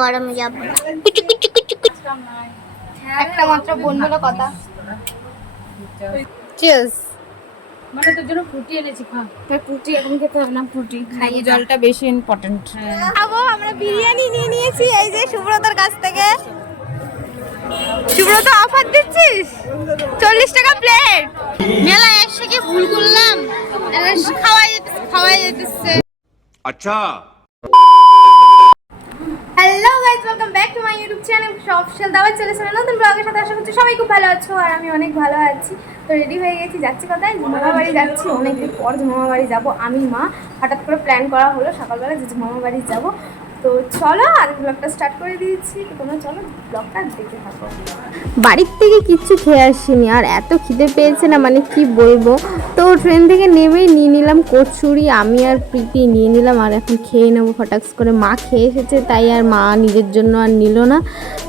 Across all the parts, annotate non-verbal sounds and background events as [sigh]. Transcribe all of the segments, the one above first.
গরমে যাব কুচু কুচু কুচু কুচু। একটা মাত্র বন্ধুর কথা। চিয়ার্স মানে তোর জন্য ফ্রুটি এনেছি খা। তোর ফ্রুটি এখন খেতে হবে না? ফ্রুটি খাই জলটা বেশি ইম্পর্টেন্ট খাব আমরা বিরিয়ানি নিয়ে নিয়েছি এই যে সুব্রতর কাছ থেকে। সুব্রত অফার দিচ্ছিস? চল্লিশ টাকা প্লেট মেলা এসে কি ভুল করলাম। খাওয়াই খাওয়াই যেতেছে। আচ্ছা। অফিসিয়াল দাওয়াত চলেছে না নতুন ব্লগের সাথে আশা করছি সবাই খুব ভালো আছো আর আমি অনেক ভালো আছি। তো রেডি হয়ে গেছি, যাচ্ছি কোথায়? ঝুমামা বাড়ি যাচ্ছি। অনেকদিন পর ঝুমামা বাড়ি যাব। আমি, মা, হঠাৎ করে প্ল্যান করা হলো সকালবেলা যে ঝুমামা বাড়ি যাব। তো চলো আর ব্লগটা স্টার্ট করে দিয়েছি। তো তোমরা চলো ব্লগটা দেখতে থাকো। বাড়ির থেকে কিচ্ছু খেয়ে আসিনি আর এত খিদে পেয়েছে না মানে কি বলব? তো ট্রেন থেকে নেমেই নিয়ে নিলাম কচুরি আমি আর প্রীতি নিয়ে নিলাম আর এখন খেয়ে নেব ফটাক্স করে। মা খেয়ে এসেছে তাই আর মা নিজের জন্য আর নিল না।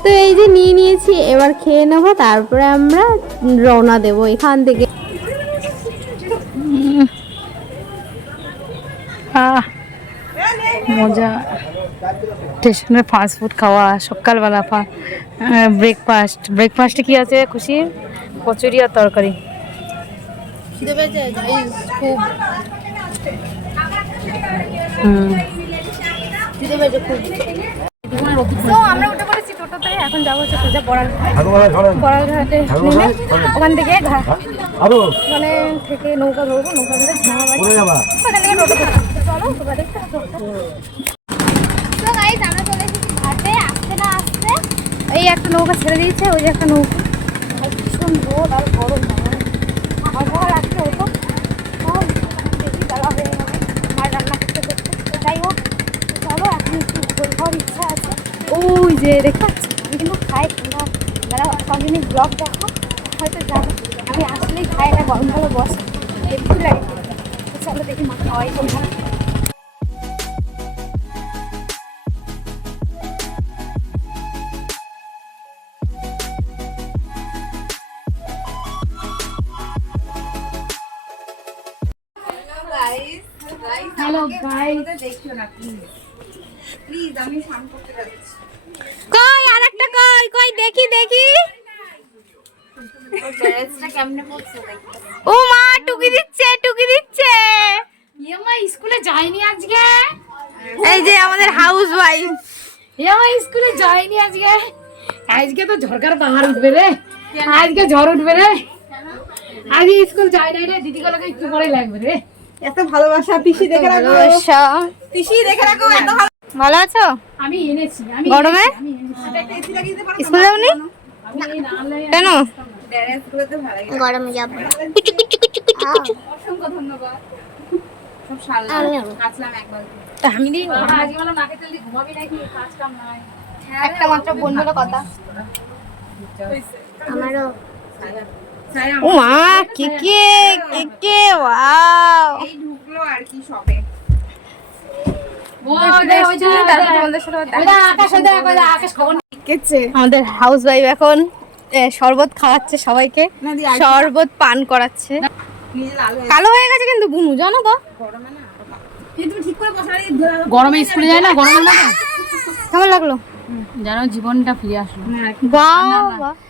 তো এই যে নিয়ে নিয়েছি এবার খেয়ে নেব তারপরে আমরা রওনা দেবো এখান থেকে। মজা। স্টেশনে ফাস্ট ফুড খাওয়া সকালবেলা ব্রেকফাস্ট ব্রেকফাস্টে কি আছে খুশি? কচুরি আর তরকারি। আমরা উঠে পড়েছি টোটোতে এখন যাব হচ্ছে সোজা বড়াল বড়ালঘাটে নেমে ওখান থেকে মানে থেকে নৌকা ধরবো নৌকা ধরে ওখান থেকে টোটো চলো তোমরা দেখতে থাকো। তো গাইজ আমরা চলে এসেছি ঘাটে আসতে না আসতে। এই একটা নৌকা ছেড়ে দিয়েছে ওই যে একটা নৌকা। ভীষণ রোদ আর গরম বাবা। আবহাওয়া লাগছে হতো বেশি বেলা হয়ে গেল আর রান্না করতে করতে। যাই হোক চলো এখন একটু গোল খাওয়ার ইচ্ছা আছে। ওই যে দেখতে পাচ্ছি? আমি কিন্তু খাই তোমরা যারা কন্টিনিউ ব্লগ দেখো হয়তো জানো। আমি আসলেই খাই না গরম ভালো বসে। একটু লাগে। চলো দেখি মা খাওয়াই কই আর একটা কই কই দেখি দেখি। ও মা টুকি দিচ্ছে টুকি দিচ্ছে। ইয়েমা স্কুলে যায়নি আজকে? এই যে আমাদের হাউস ওয়াইফ ইয়েমা স্কুলে যায়নি আজকে? আজকে তো ঝড়কার পাহাড় উঠবে রে। আজকে ঝড় উঠবে রে। আজকে স্কুল যাই নাই রে দিদি গুলোকে একটু পরে লাগবে রে। এত ভালোবাসা পিসি দেখে রাখো। পিসি দেখে রাখো এত ভালো ভালো আছো? আমি এনেছি আমি গরমে? স্কুল যাওনি? আমি কেন? গরমে যাব কুচু কুচু কুচু কুচু কুচু। আমিও আমি দিই আজকে বললাম নাকে তেল দিয়ে ঘুমাবি নাকি? কাজ কাম নাই। একটা মাত্র বোন বলে কথা আমারও। ও মা কে কে কে কে ওয়াও। আকাশ ওই দেখ, ওই দেখ, আকাশ খবর নেই। আমাদের হাউস ওয়াইফ এখন শরবত খাওয়াচ্ছে সবাইকে। শরবত পান করাচ্ছে। কালো হয়ে গেছে কিন্তু বুনু জানো তো? গরমে স্কুলে যায় না? গরমে [laughs] কেমন লাগল? জানো জীবনটা ফিরে আসলো।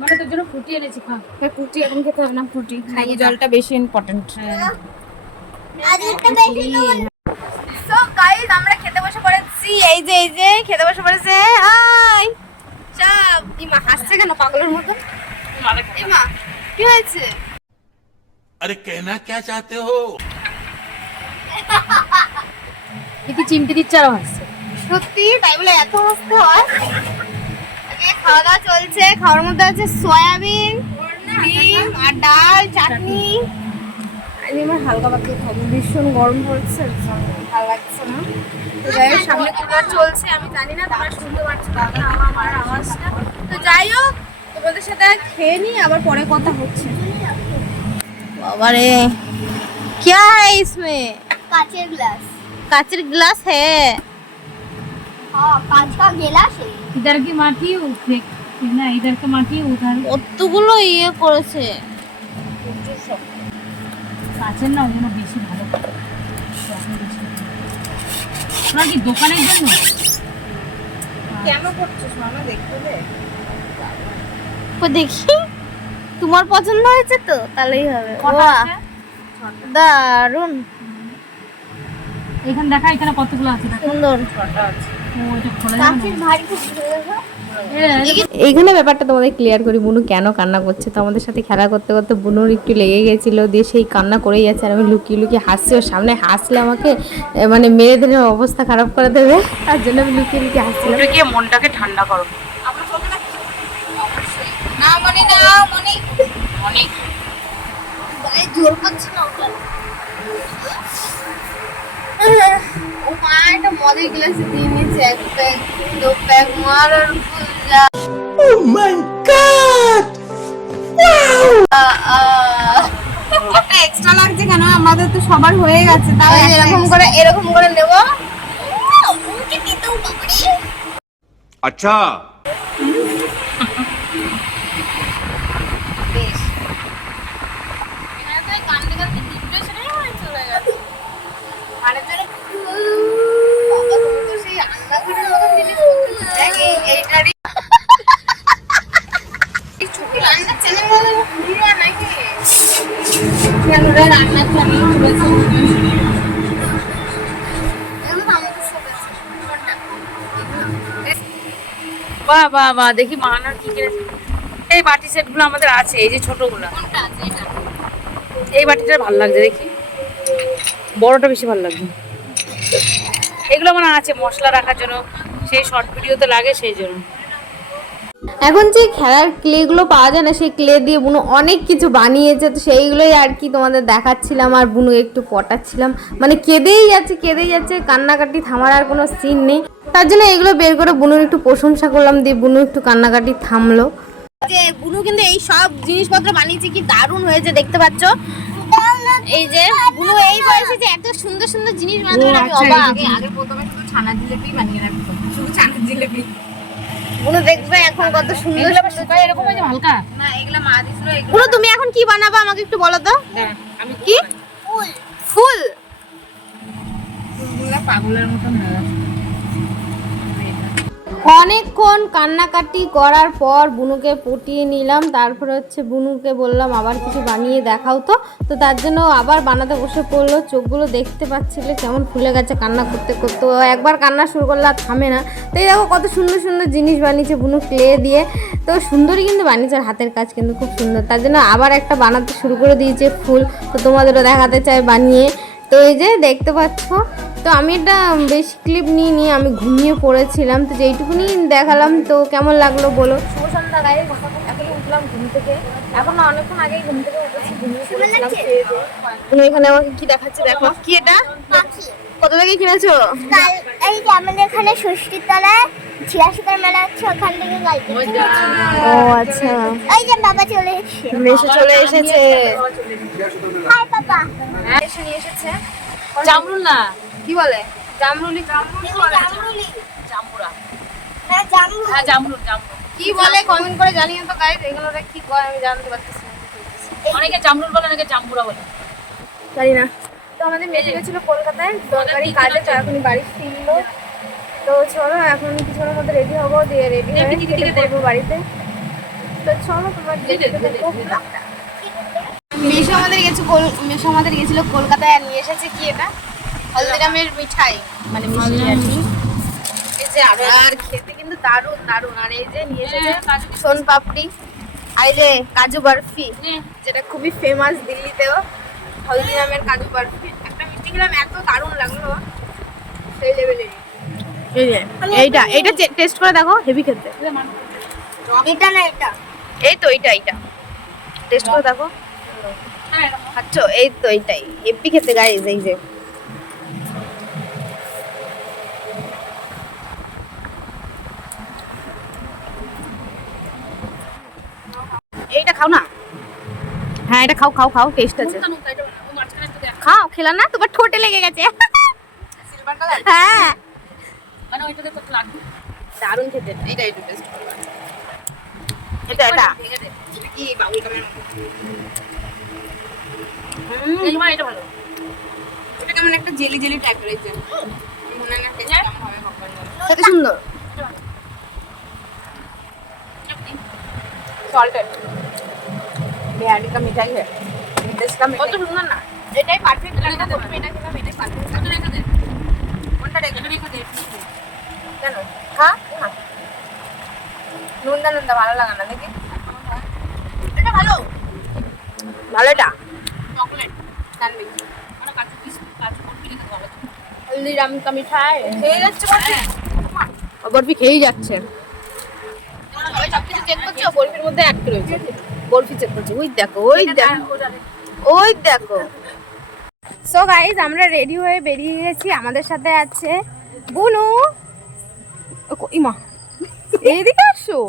মানে তোর জন্য ফ্রুটি এনেছি খা। হ্যাঁ ফ্রুটি এখন খেতে হবে না ফুটি খাইয়ে জলটা বেশি ইম্পর্টেন্ট সো গাইস আমরা খেতে বসে পড়েছি। এই যে এই যে খেতে বসে পড়েছে। হাই সব ইমা হাসছে কেন পাগলের মতো? ইমা কি হয়েছে? আরে কেনা কে চাতে হো? এটি চিমটি দিচ্ছে আরও হাসছে? সত্যি তাই বলে এত হাসতে হয়? খাওয়া দাওয়া চলছে খাওয়ার মধ্যে আছে সয়াবিন ডিম আর ডাল চাটনি আমি আমার হালকা পাতলা খাবো ভীষণ গরম পড়ছে ভালো লাগছে না তো যাই হোক সামনে কুলার চলছে আমি জানি না তোমরা শুনতে পাচ্ছ না আমার মাছটা তো যাই হোক তোমাদের সাথে খেয়ে নিই আবার পরে কথা হচ্ছে बाबारे क्या है इसमें काचेर ग्लास कांच गिलास है हाँ कांच का गिलास है इधर की माटी उठे ना इधर का माटी उधर কতগুলো ইয়ে করেছে কাছের না ওগুলো বেশি ভালো ওরা কি দোকানের জন্য কেন করছো শোনা দেখতে দে তো দেখি তোমার পছন্দ হয়েছে তো তাহলেই হবে কটা বাহ, আছে? দারুণ এখানে দেখা এখানে কতগুলো আছে দেখা সুন্দর ও এটা এইখানে ব্যাপারটা তোমাদের ক্লিয়ার করি। বুনু কেন কান্না করছে? তো আমাদের সাথে খেলা করতে করতে বুনুর একটু লেগে গেছিল দিয়ে সেই কান্না করেই যাচ্ছে আর আমি লুকিয়ে লুকিয়ে হাসছি। ওর সামনে হাসলে আমাকে মানে মেরে ধরে অবস্থা খারাপ করে দেবে। তার জন্য আমি লুকিয়ে লুকিয়ে হাসছিলাম। মনটাকে ঠান্ডা করো। জোর না একটা মদের গ্লাস দিয়ে নিয়েছে এক প্যাক এক্সট্রা লাগছে কেন আমাদের তো সবার হয়ে গেছে তাহলে এরকম করে এরকম করে নেব আচ্ছা কেন রে রান্নার। বাহ বাহ বাহ দেখি মানার কি কিনেছে এই বাটি সেটগুলো আমাদের আছে এই যে ছোটগুলো। এই বাটিটা ভালো লাগছে দেখি। বড়টা বেশি ভালো লাগছে। এগুলো মানে আছে মশলা রাখার জন্য সেই শর্ট ভিডিওতে লাগে সেই জন্য। এখন যে খেলার ক্লেগুলো পাওয়া যায় না সেই ক্লে দিয়ে বুনু অনেক কিছু বানিয়েছে। তো সেইগুলোই আর কি তোমাদের দেখাচ্ছিলাম আর বুনু একটু পটাচ্ছিলাম। মানে কেঁদেই যাচ্ছে কেঁদেই যাচ্ছে কান্নাকাটি থামার আর কোনো সিন নেই। তার জন্য এগুলো বের করে বুনুর একটু প্রশংসা করলাম দিয়ে বুনু একটু কান্নাকাটি থামলো। যে বুনু কিন্তু এই সব জিনিসপত্র বানিয়েছে কি দারুণ হয়েছে দেখতে পাচ্ছ? এই যে বুনু এই বয়সে যে এত সুন্দর সুন্দর জিনিস বানাতে আমি অবাক। আগে আগে প্রথমে শুধু ছানা জিলেপি বানিয়ে রাখতো। শুধু ছানা জিলেপি। বুনু দেখবে এখন কত সুন্দর শুকায় এরকম হয়েছে হালকা? না এগুলা মা দিছিল এগুলো তুমি এখন কি বানাবা আমাকে একটু বলো তো? আমি কি? ফুল? ফুলগুলা পাগলের মতন হয়ে গেছে। অনেকক্ষণ কান্নাকাটি করার পর বুনুকে পটিয়ে নিলাম, তারপরে হচ্ছে বুনুকে বললাম, আবার কিছু বানিয়ে দেখাও তো। তো তার জন্য আবার বানাতে বসে পড়ল, চোখগুলো দেখতে পাচ্ছিলে কেমন ফুলে গেছে কান্না করতে করতে। একবার কান্না শুরু করলে আর থামে না। তো এই দেখো কত সুন্দর সুন্দর জিনিস বানিয়েছে বুনু ক্লে দিয়ে। তো সুন্দরই কিন্তু বানিয়েছে হাতের কাজ কিন্তু খুব সুন্দর। তার জন্য আবার একটা বানাতে শুরু করে দিয়েছে ফুল। তো তোমাদেরও দেখাতে চাই বানিয়ে। তো এই যে দেখতে পাচ্ছ তো আমি এটা বেশি ক্লিপ নিয়ে নিয়ে আমি ঘুমিয়ে পড়েছিলাম। তো যেইটুকুনি দেখালাম তো কেমন লাগল বলো? শুভ সন্ধ্যা গায়ে এখন উঠলাম ঘুম থেকে। এখন না অনেকক্ষণ আগেই ঘুম থেকে উঠেছি। তুমি এখানে আমাকে কি দেখাচ্ছে দেখো। কি এটা? কত থেকে কিনেছো? এই যে আমাদের এখানে ষষ্ঠীর তলায় ছিয়াশিকার মেলা হচ্ছে ওখান থেকে ও আচ্ছা। ওই যে বাবা চলে এসেছে। এসে চলে এসেছে। হাই বাবা। এসে নিয়ে এসেছে। জামরুল না? কি বলে? জামরুলি। জামরুলি। জাম্বুরা না জামরুলি। হ্যাঁ জামরুল জামরুল। কি বলে? কমেন্ট করে জানিয়ে তো গাইজ এগুলো কি কয় আমি জানতে পারতেছি অনেকে জামরুল বলে অনেকে জাম্বুরা বলে। জানি না। তো আমাদের মেয়ে গেছিল কলকাতায় দরকারি কাজে তো এখন বাড়ি ফিরলো। তো চলো এখন কিছুক্ষণের মধ্যে রেডি হব দিয়ে রেডি হয়ে কেটে পড়ব বাড়িতে। তো চলো তোমার মেশো আমাদের গেছে কল- মেশো আমাদের গেছিল কলকাতায় আর নিয়ে এসেছে কি এটা? হলদিরামের মিঠাই মানে মিষ্টি আর কি। এই যে আর খেতে কিন্তু দারুণ দারুণ। আর এই যে নিয়ে এসেছে সোন পাপড়ি আর যে কাজু বরফি যেটা খুবই ফেমাস দিল্লিতেও। হলদিরামের কাজু বরফি। একটা মিষ্টি খেলাম এত দারুণ লাগল। সেই লেভেলের এইটা এইটা টেস্ট করে দেখো হেভি খেতে। এটা না এটা? এই তো এইটা এইটা। টেস্ট করে দেখো। খাচ্ছ? এই তো এইটাই। হেভি খেতে গাইজ এই যে। খাও না? হ্যাঁ এটা খাও খাও খাও টেস্ট আছে। খাও খেলা না তোমার ঠোঁটে লেগে গেছে। হ্যাঁ। দারুণ খেতে। এটা একটু টেস্ট এটা এটা। এটা কেমন একটা জেলি জেলি টাইপ রয়েছে মনে না টেস্ট কেমন হবে কখন সুন্দর। सॉल्टेड बिहारी का मिठाई है देश का কত मिठाई সুন্দর না এটাই পারফেক্ট লাগে তো তুমি এটা খেলাম এটাই পারফেক্ট কত রেখে দে কোনটা রেখে রেখে দে কেন খা খা নুনদা নুনদা ভালো লাগে না দেখি এটা ভালো ভালো এটা চকলেট স্যান্ডউইচ হলদিরাম কা মিঠাই খেয়ে যাচ্ছে বলছি বরফি খেয়েই যাচ্ছে সব কিছু চেক করছ বরফির মধ্যে একটা রয়েছে। বরফি চেক করছে। ওই দেখো ওই দেখো। ওই দেখো। সো গাইজ আমরা রেডি হয়ে বেরিয়ে গেছি। আমাদের সাথে আছে বুনু। ইমা। এইদিকে আসো।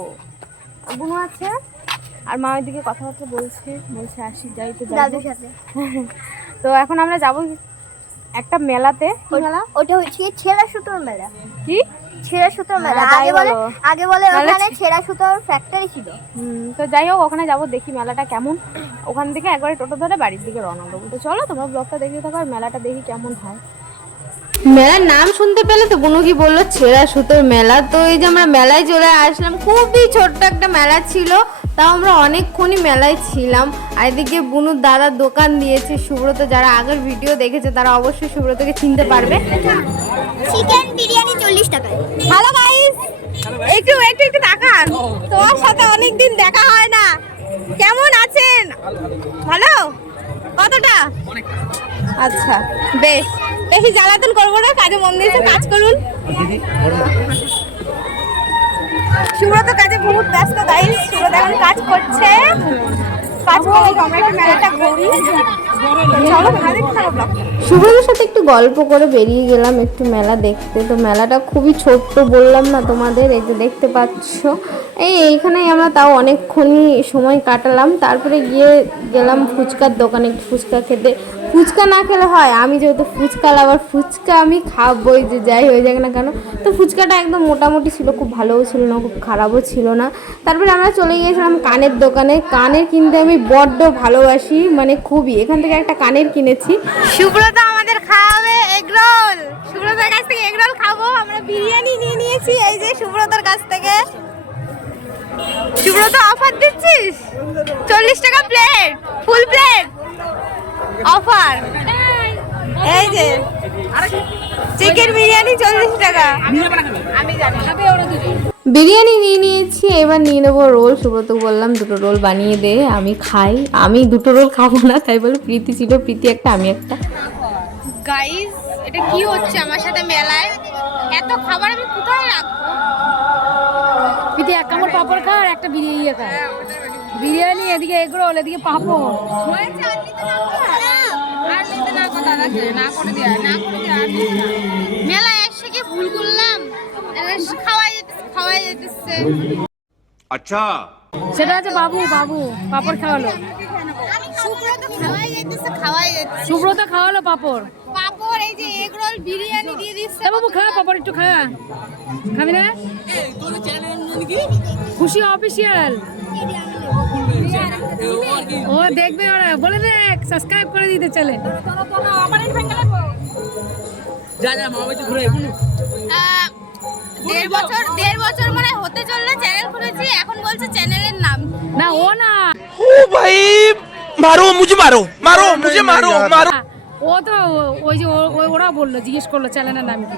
বুনু আছে। আর মা ওইদিকে কথাবার্তা বলছে। বলছে আসি যাই তো দাদুর সাথে। [laughs] তো এখন আমরা যাব একটা মেলাতে। কি মেলা? ওটা হচ্ছে গিয়ে সুতোর মেলা। কি? ছেঁড়া সুতোর মেলা। হ্যাঁ, আগে বলে আগে বলে ওখানে ছেঁড়া সুতোর ফ্যাক্টরি ছিল। তো যাই হোক ওখানে যাব দেখি মেলাটা কেমন। ওখান থেকে একবারে টোটো ধরে বাড়ির দিকে রওনা দেবো। তো চলো তোমরা ব্লগটা দেখতে থাকো আর মেলাটা দেখি কেমন হয়। মেলার নাম শুনতে পেলে তো বুনু কি বলল? ছেঁড়া সুতোর মেলা। তো এই যে আমরা মেলায় চলে আসলাম খুবই ছোট্ট একটা মেলা ছিল। তাও আমরা অনেকক্ষণই মেলায় ছিলাম। আর এদিকে বুনুর দাদা দোকান দিয়েছে। সুব্রত যারা আগের ভিডিও দেখেছে তারা অবশ্যই সুব্রতকে চিনতে পারবে। চিকেন বিরিয়ানি চল্লিশ টাকায়। হ্যালো গাইস একটু একটু একটু তাকান। তোমার সাথে অনেকদিন দেখা হয় না। কেমন আছেন? ভালো? কতটা? আচ্ছা বেশ। বেশি জ্বালাতন করব না, কাজে মন দিয়েছে, কাজ করুন। সুব্রত কাজে বহুত ব্যস্ত গাইস সুব্রত এখন কাজ করছে। কাজ করে আমরা মেলাটা ঘুরি। সুব্রতর সাথে একটু গল্প করে বেরিয়ে গেলাম, একটু মেলা দেখতে। তো মেলাটা খুবই ছোট্ট, বললাম না তোমাদের, এই যে দেখতে পাচ্ছ। এই এইখানেই আমরা তাও অনেকক্ষণই সময় কাটালাম। তারপরে গিয়ে গেলাম ফুচকার দোকানে একটু ফুচকা খেতে। ফুচকা না খেলে হয়, আমি যেহেতু ফুচকা লাভার, ফুচকা আমি খাবোই যে যাই হয়ে যাক না কেন। তো ফুচকাটা একদম মোটামুটি ছিল, খুব ভালোও ছিল না, খুব খারাপও ছিল না। তারপরে আমরা চলে গিয়েছিলাম কানের দোকানে। কানের কিনতে আমি বড্ড ভালোবাসি মানে খুবই। এখান থেকে একটা কানের কিনেছি। সুব্রত আমাদের খাওয়াবে এগরোল সুব্রতর কাছ থেকে এগরোল খাব আমরা বিরিয়ানি নিয়ে নিয়েছি এই যে সুব্রতর কাছ থেকে। সুব্রত অফার দিচ্ছিস? চল্লিশ টাকা প্লেট ফুল প্লেট অফার এই যে চিকেন বিরিয়ানি চল্লিশ টাকা। বিরিয়ানি নিয়ে নিয়েছি এবার নিয়ে নেব রোল। সুব্রত বললাম দুটো রোল বানিয়ে দে আমি খাই। আমি দুটো রোল খাব না তাই বলে প্রীতি ছিল প্রীতি একটা আমি একটা। গাইস এটা কি হচ্ছে আমার সাথে মেলায়? এত খাবার আমি কোথায় রাখব? পিঠে এক কামড় পাপড় খা আর একটা বিরিয়ানি খা। বিরিয়ানি এদিকে এগরোল এদিকে পাপড়। মেলায় এসে কি ভুল করলাম? খাওয়াই খাওয়াই দিচ্ছে আচ্ছা। সেটা আছে বাবু বাবু পাপড় খাওয়ালো। সুব্রত খাওয়ালো পাপড়। পাপড় এই যে এগ রোল বিরিয়ানি দিয়ে দিচ্ছে। বাবু খা পাপড় একটু খা। খাবি না? খুশি অফিসিয়াল। ও দেখবে ওরা। বলে দেখ সাবস্ক্রাইব করে দিতে চলে। যা যা মামা ঘুরে দেড় বছর দেড় বছর মানে হতে চললে চ্যানেল খুলেছি এখন বলছে চ্যানেলের নাম। না ও না। ও ভাই মারো মুঝে মারো মারো মুঝে মারো মারো। ও তো ওই যে ওরা বলল জিজ্ঞেস করল চ্যানেলের নাম কি।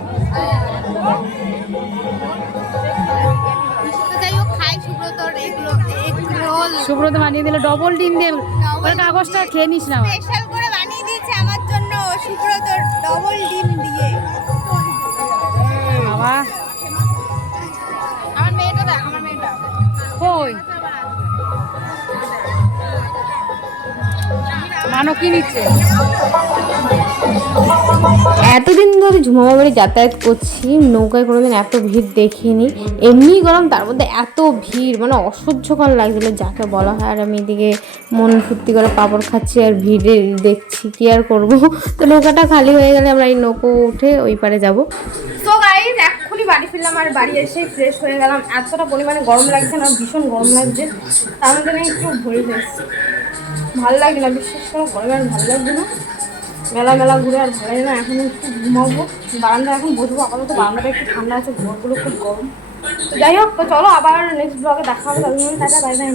সুব্রত বানিয়ে দিল ডবল ডিম দিয়ে ওর কাগজটা খেয়ে নিস না। স্পেশাল করে বানিয়ে দিয়েছে আমার জন্য সুব্রত ডবল ডিম দিয়ে। বাবা। মানো কি নিচ্ছে? এতদিন ধরে ঝুমামা বাড়ি যাতায়াত করছি, নৌকায় কোনোদিন এত ভিড় দেখিনি। এমনি গরম, তার মধ্যে এত ভিড় মানে অসহ্যকর লাগছিল যাকে বলা হয়। আর আমি এদিকে মন ফুর্তি করে পাপড় খাচ্ছি আর ভিড়ে দেখছি, কি আর করব? তো নৌকাটা খালি হয়ে গেলে আমরা এই নৌকো উঠে ওই পারে যাব। তো গাইজ এক্ষুনি বাড়ি ফিরলাম আর বাড়ি এসে ফ্রেশ হয়ে গেলাম। এতটা পরিমাণে গরম লাগছে না, ভীষণ গরম লাগছে। তার মধ্যে আমি একটু ভরে ফেলছি ভালো লাগে না, বিশেষ করে গরমে ভালো লাগছে না। মেলা মেলা ঘুরে আর ভালো না। এখন একটু ঘুমাবো। বারান্দা এখন বসবো। আপাতত বারান্দাটা একটু ঠান্ডা আছে। ঘরগুলো খুব গরম। যাই হোক, তো চলো আবার নেক্সট ব্লগে দেখা হবে। ততক্ষণ টাটা বাই বাই